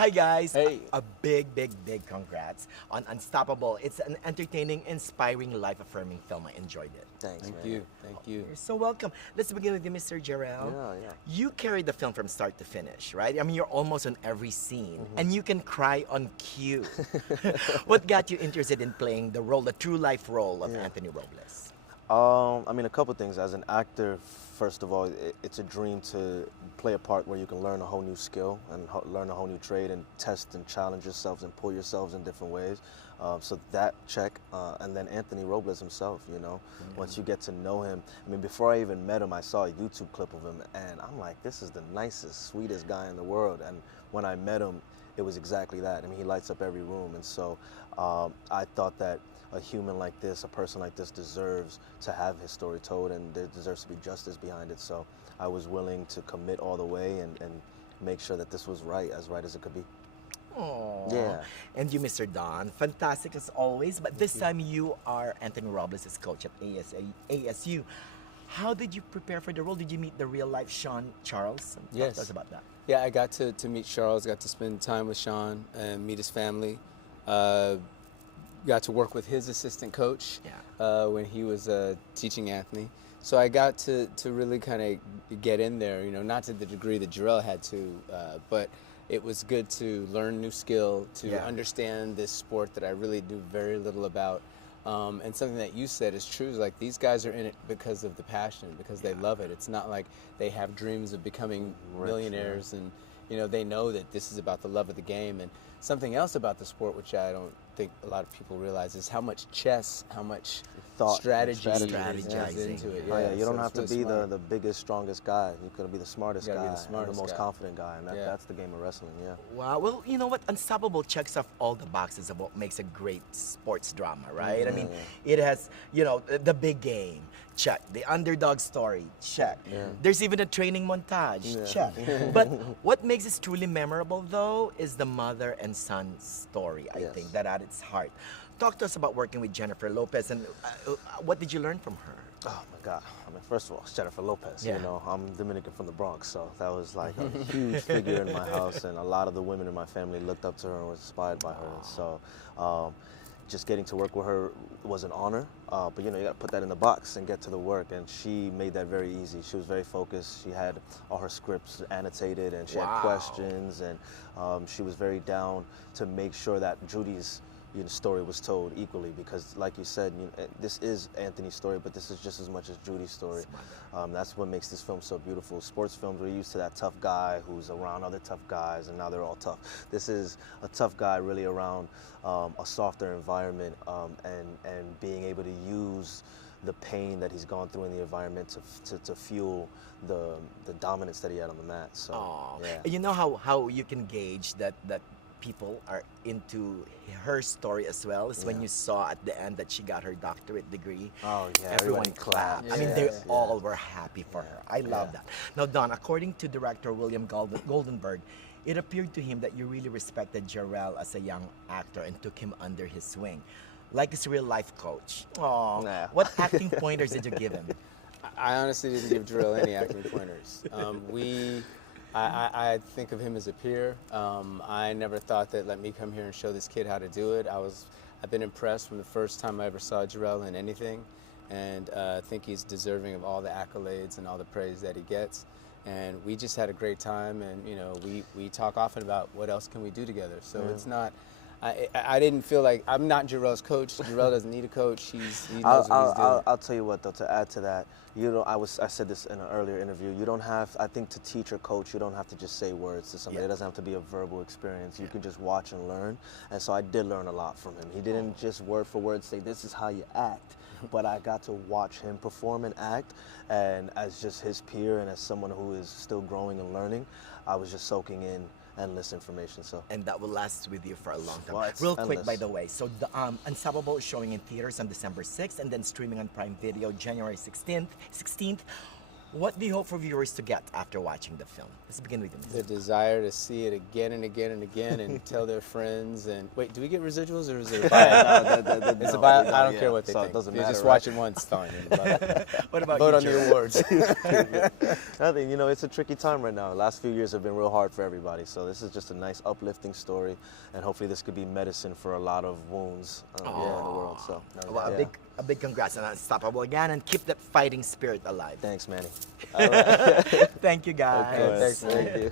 Hi guys! Hey. A big, big, big congrats on Unstoppable. It's an entertaining, inspiring, life-affirming film. I enjoyed it. Thanks, Thank man. you. Thank you. You're so welcome. Let's begin with you, Mr. Jharrel. Yeah. You carried the film from start to finish, right? I mean, you're almost on every scene, and you can cry on cue. What got you interested in playing the role, the true life role of Anthony Robles? I mean, a couple things. As an actor, first of all, it's a dream to play a part where you can learn a whole new skill and learn a whole new trade and test and challenge yourselves and pull yourselves in different ways. So that check, and then Anthony Robles himself, you know, once you get to know him. I mean, before I even met him, I saw a YouTube clip of him, and I'm like, this is the nicest, sweetest guy in the world. And when I met him, it was exactly that. I mean, he lights up every room, and so I thought that a human like this, a person like this deserves to have his story told, and there deserves to be justice behind it. So I was willing to commit all the way and make sure that this was right as it could be. Aww. Yeah. And you, Mr. Don, fantastic as always, but this time you are Anthony Robles' coach at ASU. How did you prepare for the role? Did you meet the real-life Shawn Charles? Yes. Talk to us about that. Yeah, I got to meet Charles, got to spend time with Shawn and meet his family. Got to work with his assistant coach when he was teaching Anthony. So I got to really kind of get in there, you know, not to the degree that Jharrel had to, but it was good to learn new skill, to understand this sport that I really knew very little about. And something that you said is true, is like these guys are in it because of the passion, because they love it. It's not like they have dreams of becoming millionaires and, you know, they know that this is about the love of the game. And something else about the sport, which I don't think a lot of people realize, is how much chess, how much Thought, strategy goes strategizing. into it. Oh, yeah, you don't so have to it's really be smart. the biggest, strongest guy. You could be the smartest You guy, gotta be the and the smartest most guy. confident guy, and Yeah. that's the game of wrestling. Yeah. Wow. Well, you know what? Unstoppable checks off all the boxes of what makes a great sports drama, right? I mean, it has, you know, the big game, check. The underdog story, check. There's even a training montage, check. But what makes it truly memorable, though, is the mother and son story, I think, that at its heart. Talk to us about working with Jennifer Lopez, and what did you learn from her? Oh my God! I mean, first of all, it's Jennifer Lopez. Yeah. You know, I'm Dominican from the Bronx, so that was like a huge figure in my house, and a lot of the women in my family looked up to her and was inspired by her. And so, just getting to work with her was an honor. But you know, you got to put that in the box and get to the work, and she made that very easy. She was very focused. She had all her scripts annotated, and she had questions, and she was very down to make sure that Judy's story was told equally, because like you said, this is Anthony's story, but this is just as much as Judy's story. That's what makes this film so beautiful. Sports films, we're used to that tough guy who's around other tough guys, and now they're all tough. This is a tough guy really around a softer environment, and being able to use the pain that he's gone through in the environment to fuel the dominance that he had on the mat. So, You know how you can gauge that people are into her story as well is when you saw at the end that she got her doctorate degree. Oh yeah, everyone clapped. I mean, they all were happy for her. I love that. Now, Don, according to director William Goldenberg, it appeared to him that you really respected Jharrel as a young actor and took him under his wing, like his real life coach. Aww. What acting pointers did you give him? I honestly didn't give Jharrel any acting pointers. I think of him as a peer. I never thought that let me come here and show this kid how to do it. I've been impressed from the first time I ever saw Jharrel in anything, and I think he's deserving of all the accolades and all the praise that he gets. And we just had a great time, and you know, we talk often about what else can we do together. So it's not. I didn't feel like I'm not Jharrel's coach. Jharrel doesn't need a coach. He knows what he's doing. I'll tell you what, though, to add to that, I said this in an earlier interview. You don't have, I think, to teach or coach, you don't have to just say words to somebody. It doesn't have to be a verbal experience. You can just watch and learn. And so I did learn a lot from him. He didn't just word for word say, this is how you act. But I got to watch him perform and act, and as just his peer and as someone who is still growing and learning, I was just soaking in endless information. So, and that will last with you for a long time. Well, it's Real quick, endless. by the way, so the Unstoppable is showing in theaters on December 6th and then streaming on Prime Video January 16th. What do you hope for viewers to get after watching the film? Let's begin with you. The desire to see it again and again and again and tell their friends. And wait, do we get residuals or is it a buyout? It's a buyout. I don't care what they think. It doesn't You matter, just right? watch it once, fine. What about Vote you, on the Jerome? awards. I think, it's a tricky time right now. The last few years have been real hard for everybody. So this is just a nice uplifting story, and hopefully this could be medicine for a lot of wounds in the world. So Well, a big congrats on Unstoppable again, and keep that fighting spirit alive. thanks, Manny. Thank you, guys. Thank you.